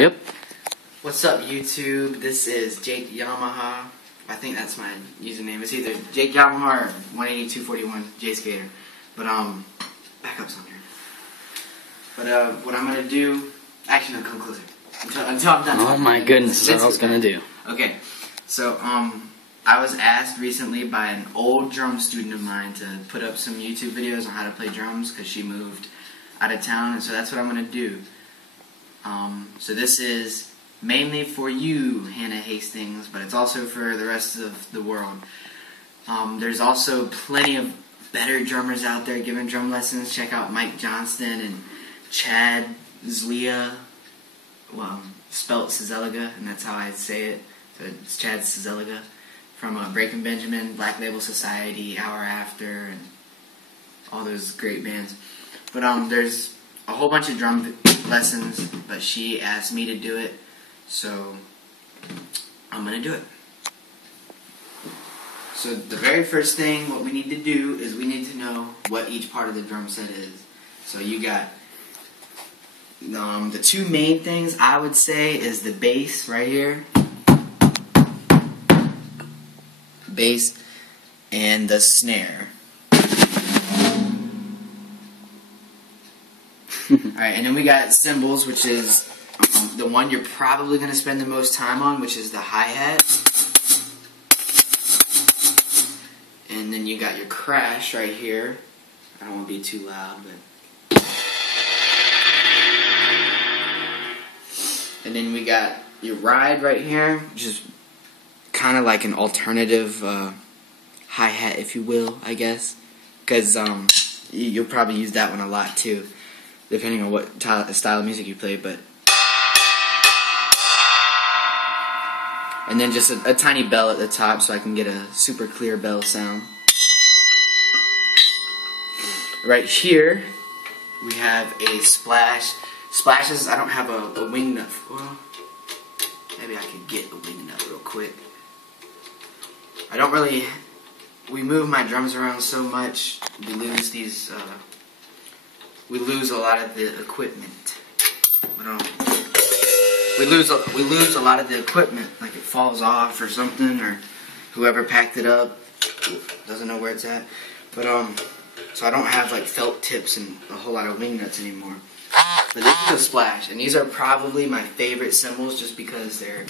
Yep. What's up, YouTube? This is Jake Yamaha. I think that's my username. It's either Jake Yamaha or 18241 J Skater. But backup's on here. But what I'm gonna do, actually no, come closer. Until I'm done. Oh my goodness, that's what I was gonna do. Okay, so I was asked recently by an old drum student of mine to put up some YouTube videos on how to play drums because she moved out of town, and so that's what I'm gonna do. So this is mainly for you, Hannah Hastings, but it's also for the rest of the world. There's also plenty of better drummers out there giving drum lessons. Check out Mike Johnston and Chad Zlia. Well, spelt Czeliga, and that's how I say it. So it's Chad Czeliga from Breaking Benjamin, Black Label Society, Hour After, and all those great bands. But there's a whole bunch of drum lessons, but she asked me to do it, so I'm gonna do it. So the very first thing, what we need to do is we need to know what each part of the drum set is. So you got the two main things I would say is the bass right here, bass, and the snare. Alright, and then we got cymbals, which is the one you're probably going to spend the most time on, which is the hi-hat. And then you got your crash right here. I don't want to be too loud, but... And then we got your ride right here, which is kind of like an alternative hi-hat, if you will, I guess. Because you'll probably use that one a lot, too, depending on what style of music you play. But and then just a tiny bell at the top so I can get a super clear bell sound. Right here we have a splash. Splashes, I don't have a wing nut. Well, maybe I could get a wing nut real quick. I don't really... We move my drums around so much, we lose these... we lose a lot of the equipment. We lose a lot of the equipment, like it falls off or something, or whoever packed it up doesn't know where it's at. But so I don't have like felt tips and a whole lot of wing nuts anymore. But this is a splash, and these are probably my favorite cymbals just because they're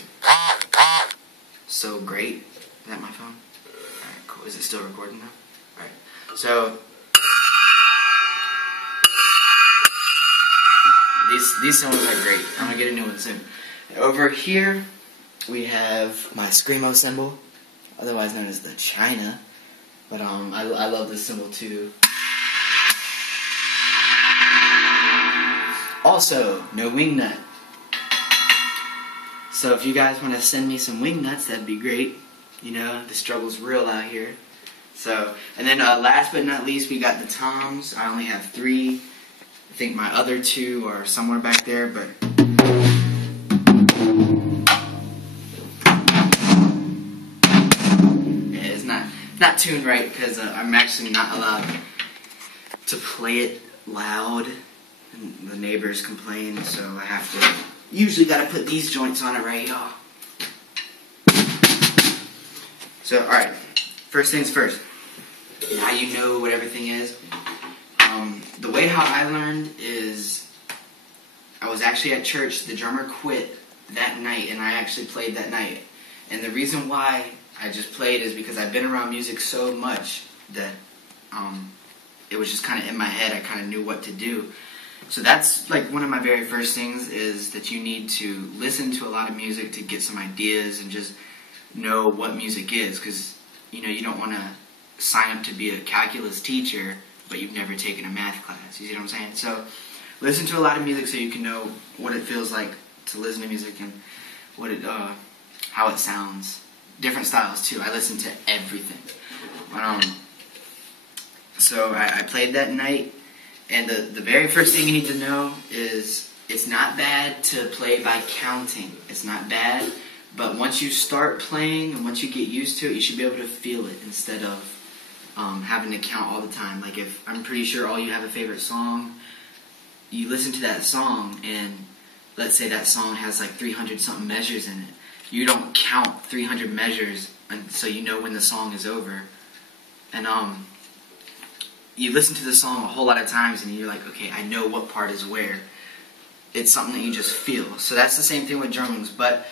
so great. Is that my phone? Alright, cool. Is it still recording now? Alright. So these cymbals are great. I'm gonna get a new one soon. Over here we have my Screamo cymbal, otherwise known as the China. But I love this cymbal too. Also, no wing nut. So if you guys want to send me some wing nuts, that'd be great. You know, the struggle's real out here. So, and then last but not least, we got the toms. I only have 3. I think my other 2 are somewhere back there, but yeah, it's not tuned right because I'm actually not allowed to play it loud. And the neighbors complain, so I have to usually got to put these joints on it right, y'all. So, alright, first things first. Now you know what everything is. The way how I learned is I was actually at church. The drummer quit that night, and I actually played that night. And the reason why I just played is because I've been around music so much that it was just kind of in my head. I kind of knew what to do. So that's like one of my very first things is that you need to listen to a lot of music to get some ideas and just know what music is, because you know you don't want to sign up to be a calculus teacher but you've never taken a math class. You see what I'm saying? So listen to a lot of music so you can know what it feels like to listen to music and what it how it sounds. Different styles too. I listen to everything. So I played that night. And the very first thing you need to know is it's not bad to play by counting. It's not bad, but once you start playing and once you get used to it, you should be able to feel it instead of having to count all the time. Like if I'm pretty sure all you have a favorite song, you listen to that song and let's say that song has like 300 something measures in it. You don't count 300 measures, and so you know when the song is over. And you listen to the song a whole lot of times, and you're like, okay, I know what part is where. It's something that you just feel. So that's the same thing with drumming. But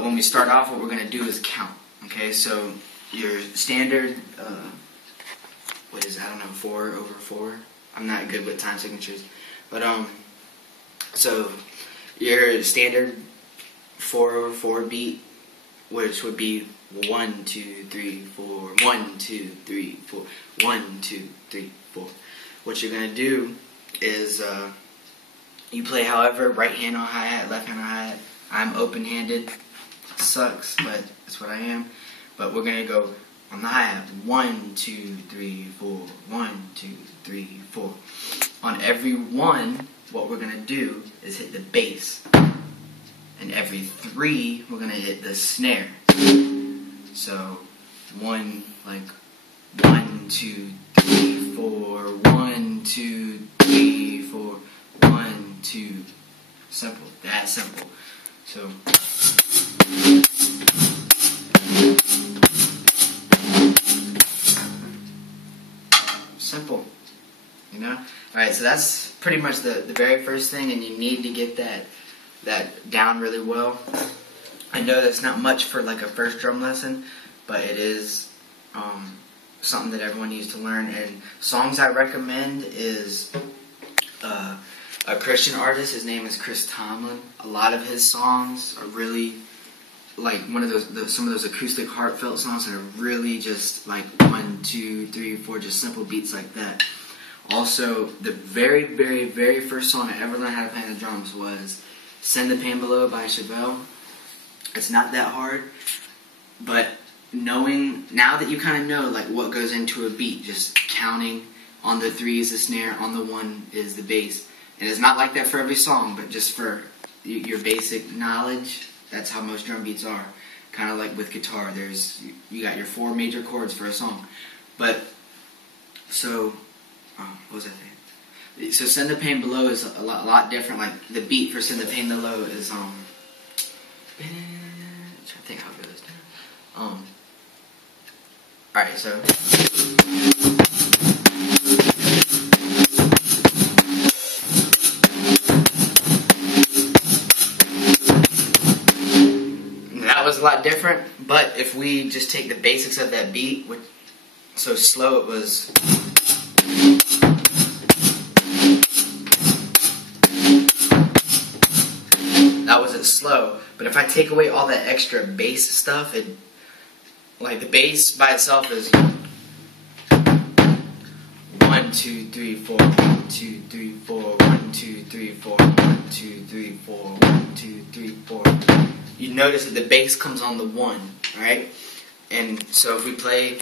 when we start off, what we're going to do is count. Okay, so your standard, what is it? I don't know, 4/4. I'm not good with time signatures. But so your standard 4/4 beat, which would be 1, 2, 3, 4, 1, 2, 3, 4, 1, 2, 3, 4. What you're going to do is you play however, right hand on hi-hat, left hand on hi-hat. I'm open-handed. Sucks, but that's what I am. But we're going to go on the hi-hat. 1, 2, 3, 4. 1, 2, 3, 4. On every 1, what we're going to do is hit the bass. And every 3, we're going to hit the snare. So, 1, 2, 3, 4. 1, 2, 3, 4. 1, 2. Simple. That simple. So, simple. You know? Alright, so that's pretty much the very first thing, and you need to get that down really well. I know that's not much for like a first drum lesson, but it is something that everyone needs to learn. And songs I recommend is a Christian artist. His name is Chris Tomlin. A lot of his songs are really like some of those acoustic heartfelt songs that are really just like 1, 2, 3, 4, just simple beats like that. Also, the very, very, very first song I ever learned how to play the drums was Send the Pain Below by Chevelle. It's not that hard, but now that you kind of know like what goes into a beat, just counting on the 3 is the snare, on the 1 is the bass. And it's not like that for every song, but just for your basic knowledge, that's how most drum beats are. Kind of like with guitar, you got your 4 major chords for a song. But, so, what was I saying? So Send the Pain Below is a lot different. Like, the beat for Send the Pain Below is, I'm trying to think how it goes. Alright, so... was a lot different, but if we just take the basics of that beat, so slow it was, that wasn't slow, but if I take away all that extra bass stuff, like the bass by itself is 1, 2, 3, 4, 1, 2, 3, 4, 1, 2, 3, 4, 1, 2, 3, 4, 1, 2, 3, 4. You notice that the bass comes on the 1, right? And so if we play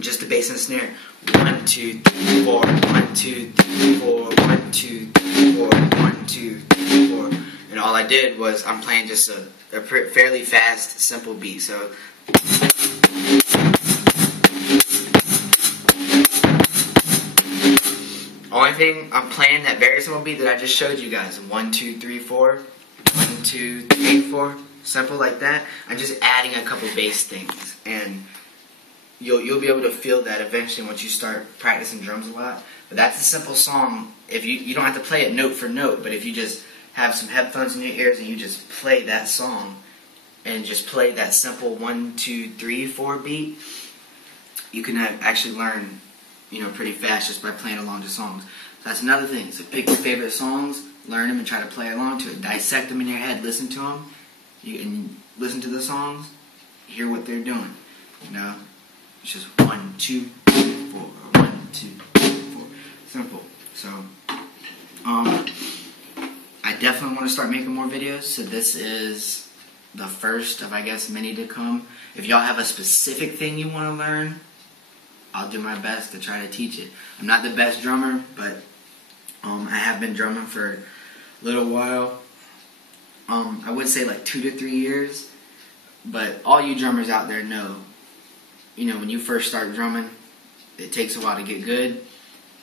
just the bass and the snare, 1, 2, 3, 4, 1, 2, 3, 4, 1, 2, 3, 4, 1, 2, 3, 4. And all I did was I'm playing just a fairly fast, simple beat. So only thing I'm playing that very simple beat that I just showed you guys, 1, 2, 3, 4. 1, 2, 3, 4, simple like that. I'm just adding a couple bass things, and you'll be able to feel that eventually once you start practicing drums a lot. But that's a simple song. If you don't have to play it note for note, but if you just have some headphones in your ears and you just play that song and just play that simple 1, 2, 3, 4 beat, you can actually learn, pretty fast just by playing along to songs. So that's another thing. So pick your favorite songs. Learn them and try to play along to it. Dissect them in your head. Listen to them. And listen to the songs. Hear what they're doing. It's just 1, 2, 3, 4. 1, 2, 3, 4. Simple. So, I definitely want to start making more videos. So this is the first of, I guess, many to come. If y'all have a specific thing you want to learn, I'll do my best to try to teach it. I'm not the best drummer, but I have been drumming for a little while. I would say like 2 to 3 years. But all you drummers out there know, when you first start drumming, it takes a while to get good.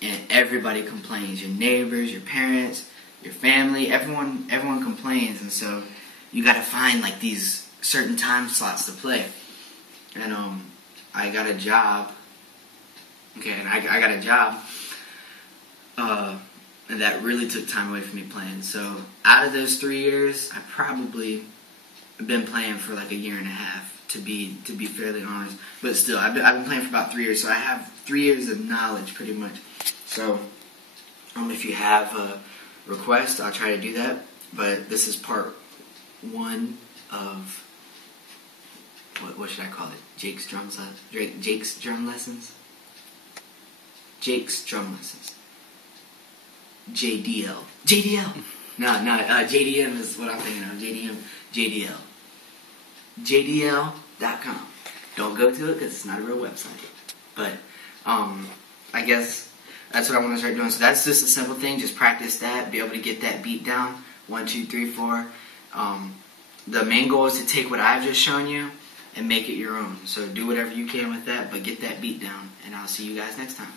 And everybody complains. Your neighbors, your parents, your family, everyone complains, and so you got to find like these certain time slots to play. And I got a job. Okay, and I got a job. And that really took time away from me playing. So out of those 3 years, I probably been playing for like a year and a half, to be fairly honest. But still, I've been playing for about 3 years, so I have 3 years of knowledge pretty much. So if you have a request, I'll try to do that. But this is part 1 of what should I call it? Jake's drum lessons. Jake's drum lessons. JDL. No, JDM is what I'm thinking of. JDL. JDL.com. Don't go to it because it's not a real website. But I guess that's what I want to start doing. So that's just a simple thing. Just practice that. Be able to get that beat down. 1, 2, 3, 4. The main goal is to take what I've just shown you and make it your own. So do whatever you can with that, but get that beat down. And I'll see you guys next time.